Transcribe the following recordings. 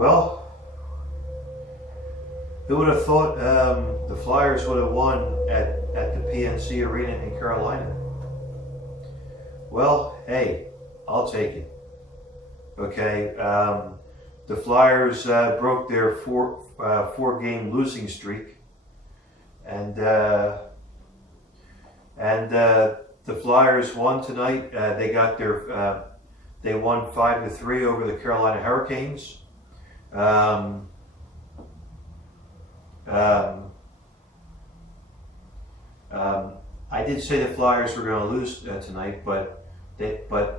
Well, who would have thought the Flyers would have won at the PNC Arena in Carolina? Well, hey, I'll take it. Okay, the Flyers broke their four-game losing streak, and the Flyers won tonight. They won 5-3 over the Carolina Hurricanes. I did say the Flyers were going to lose tonight, but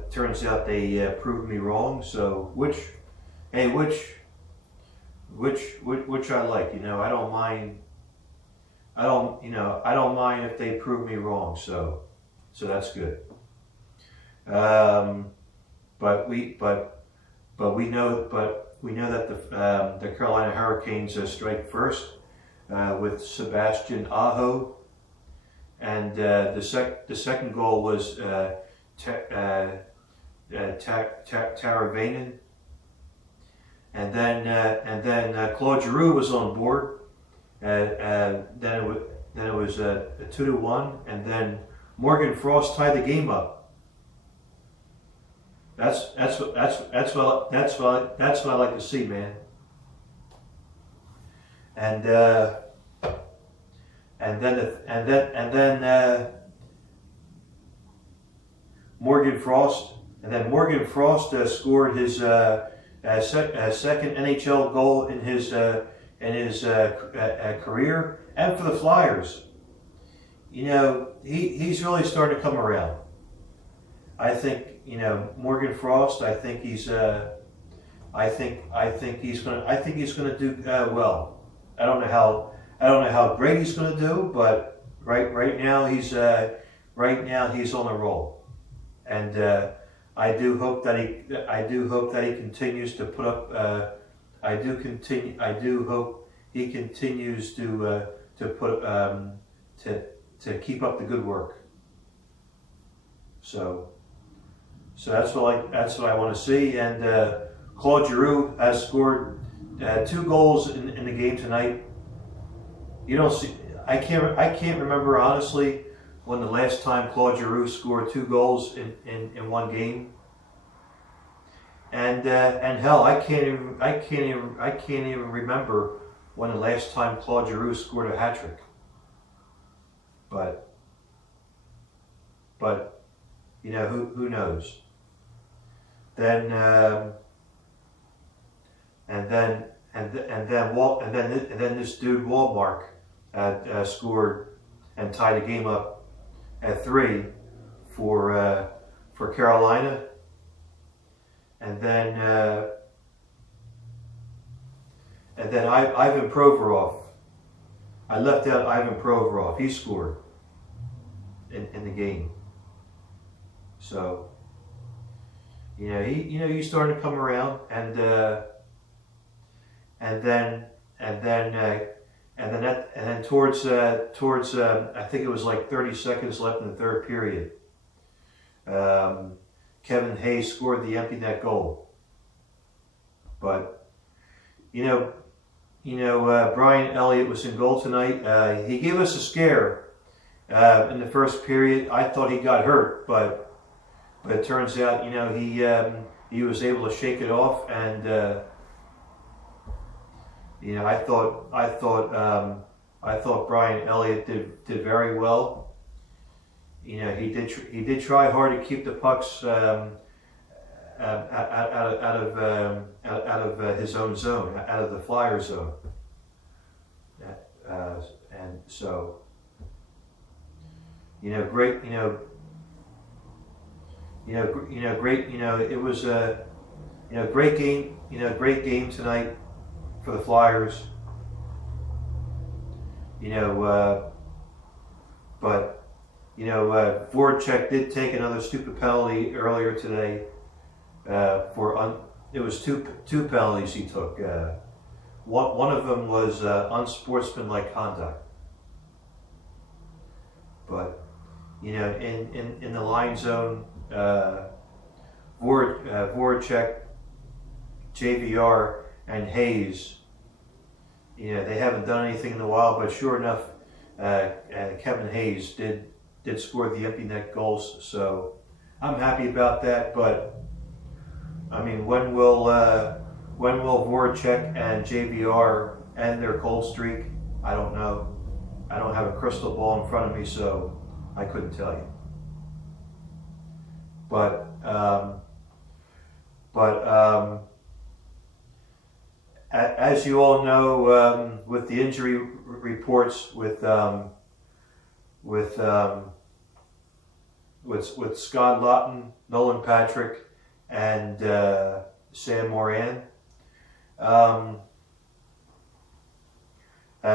turns out they proved me wrong. So which I like. I don't mind. I don't mind if they prove me wrong. So that's good. But we know that the Carolina Hurricanes strike first with Sebastian Aho, and the second goal was Taravainen, and then Claude Giroux was on board. Then it was 2-1, and then Morgan Frost tied the game up. That's what I like to see, man. And then Morgan Frost scored his second NHL goal in his career, and for the Flyers. He's really starting to come around. I think Morgan Frost. I think he's gonna do well. I don't know how great he's gonna do, but right now he's on a roll, and I do hope that he continues to put up. I do hope he continues to put to keep up the good work. So that's what I want to see. And Claude Giroux has scored 2 goals in the game tonight. You don't see. I can't remember honestly when the last time Claude Giroux scored 2 goals in one game. And hell, I can't even remember when the last time Claude Giroux scored a hat trick. But who knows? Then this dude Wallmark scored and tied the game up at 3 for Carolina, and then Ivan Provorov. I left out Ivan Provorov. He scored in the game. So he's starting to come around, and then towards I think it was like 30 seconds left in the third period. Kevin Hayes scored the empty net goal, but Brian Elliott was in goal tonight. He gave us a scare in the first period. I thought he got hurt, but it turns out he was able to shake it off, and I thought Brian Elliott did very well. He did try hard to keep the pucks out of his own zone, out of the Flyer zone, and so great. Great. It was a great game. Great game tonight for the Flyers. But Voracek did take another stupid penalty earlier today. It was two penalties he took. One of them was unsportsmanlike conduct. But in the line zone, Voracek, JVR and Hayes. They haven't done anything in a while, but sure enough, Kevin Hayes did score the empty net goals. So I'm happy about that. But I mean, when will Voracek and JVR end their cold streak? I don't know. I don't have a crystal ball in front of me, so I couldn't tell you. But as you all know, with the injury reports with Scott Lawton, Nolan Patrick, and Sam Moran.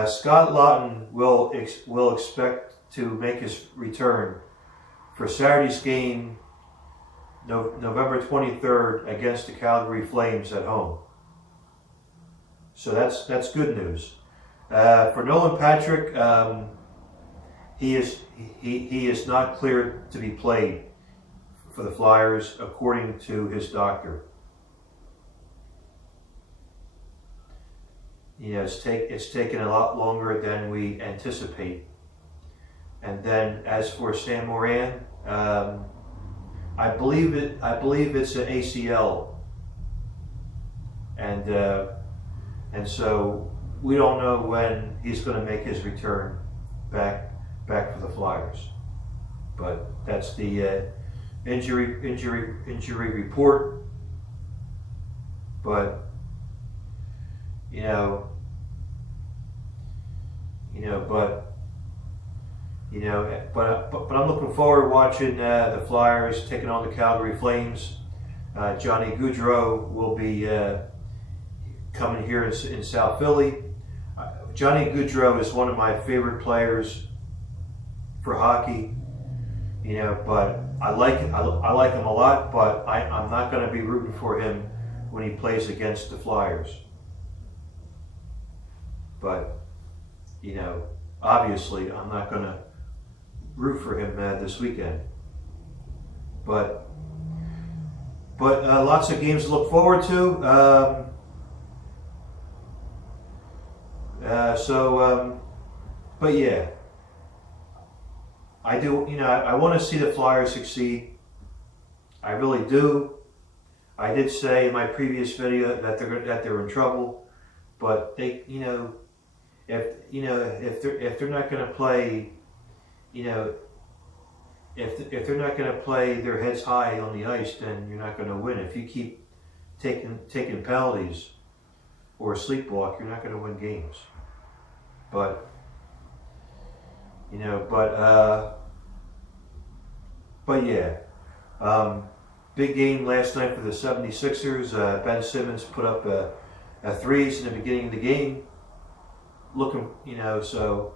Scott Lawton will expect to make his return for Saturday's game, November 23rd, against the Calgary Flames at home. So that's good news. For Nolan Patrick, he is not cleared to be played for the Flyers, according to his doctor. It's taken a lot longer than we anticipate. And then as for Sam Moran, I believe it's an ACL, and so we don't know when he's going to make his return back for the Flyers. But that's the injury report. But but I'm looking forward to watching the Flyers taking on the Calgary Flames. Johnny Gaudreau will be coming here in South Philly. Johnny Gaudreau is one of my favorite players for hockey. But I like him a lot. But I'm not going to be rooting for him when he plays against the Flyers. But obviously, I'm not going to root for him this weekend. But lots of games to look forward to. But yeah, I do. I want to see the Flyers succeed. I really do. I did say in my previous video that they're in trouble, but they, if they're not going to play, if they're not going to play their heads high on the ice, then you're not going to win. If you keep taking penalties or a sleepwalk, you're not going to win games. But yeah, big game last night for the 76ers. Ben Simmons put up a threes in the beginning of the game. Looking, so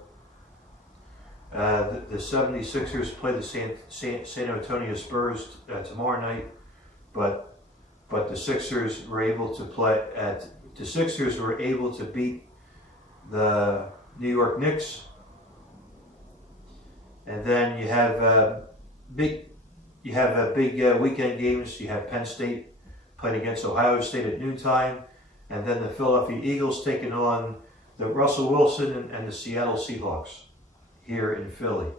the 76ers play the San Antonio Spurs tomorrow night, but the Sixers were able to beat the New York Knicks. And then you have big weekend games. You have Penn State playing against Ohio State at noontime, and then the Philadelphia Eagles taking on the Russell Wilson and the Seattle Seahawks here in Philly.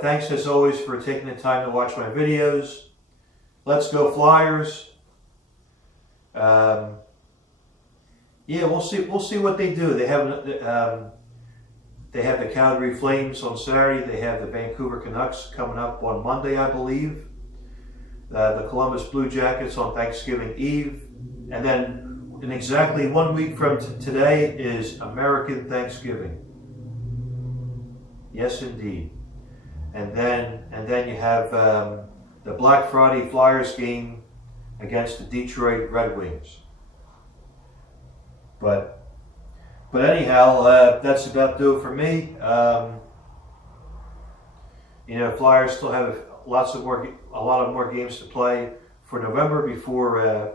Thanks as always for taking the time to watch my videos. Let's go Flyers. We'll see what they do. They have the Calgary Flames on Saturday. They have the Vancouver Canucks coming up on Monday, I believe. The Columbus Blue Jackets on Thanksgiving Eve, and then in exactly 1 week from today is American Thanksgiving. Yes, indeed. And then you have the Black Friday Flyers game against the Detroit Red Wings. But anyhow, that's about do it for me. Flyers still have a lot of more games to play for November before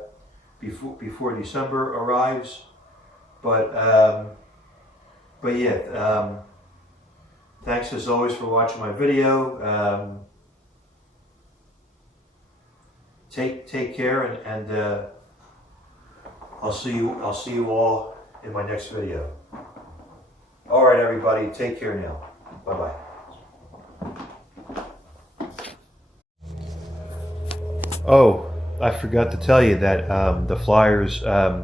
December arrives. But Thanks as always for watching my video. Take care, and I'll see you all in my next video. All right, everybody, take care now. Bye-bye. Oh, I forgot to tell you that the Flyers. I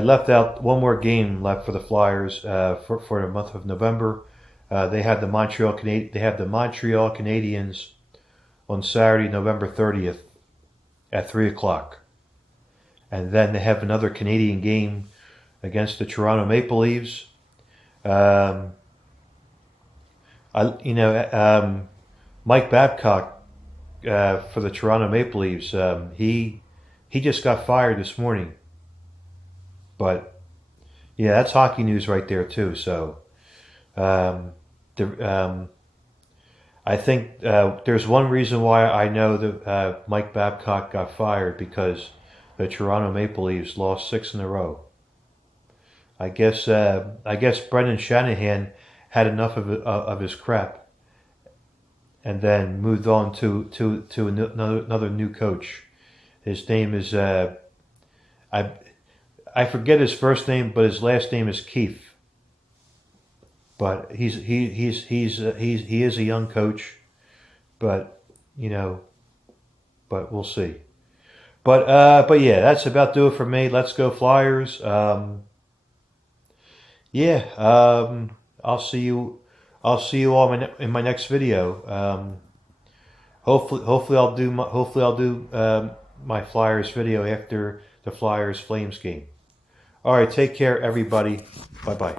left out one more game left for the Flyers for the month of November. They have the Montreal Canadiens on Saturday, November 30th at 3 o'clock. And then they have another Canadian game against the Toronto Maple Leafs. Mike Babcock for the Toronto Maple Leafs, he just got fired this morning. But yeah, that's hockey news right there too. So I think there's one reason why I know that Mike Babcock got fired, because the Toronto Maple Leafs lost 6 in a row. I guess Brendan Shanahan had enough of his crap, and then moved on to another new coach. His name is I forget his first name, but his last name is Keefe. But he is a young coach, but but we'll see. But yeah, that's about do it for me. Let's go Flyers. I'll see you all in my next video. Hopefully I'll do my Flyers video after the Flyers Flames game. All right, take care, everybody. Bye bye.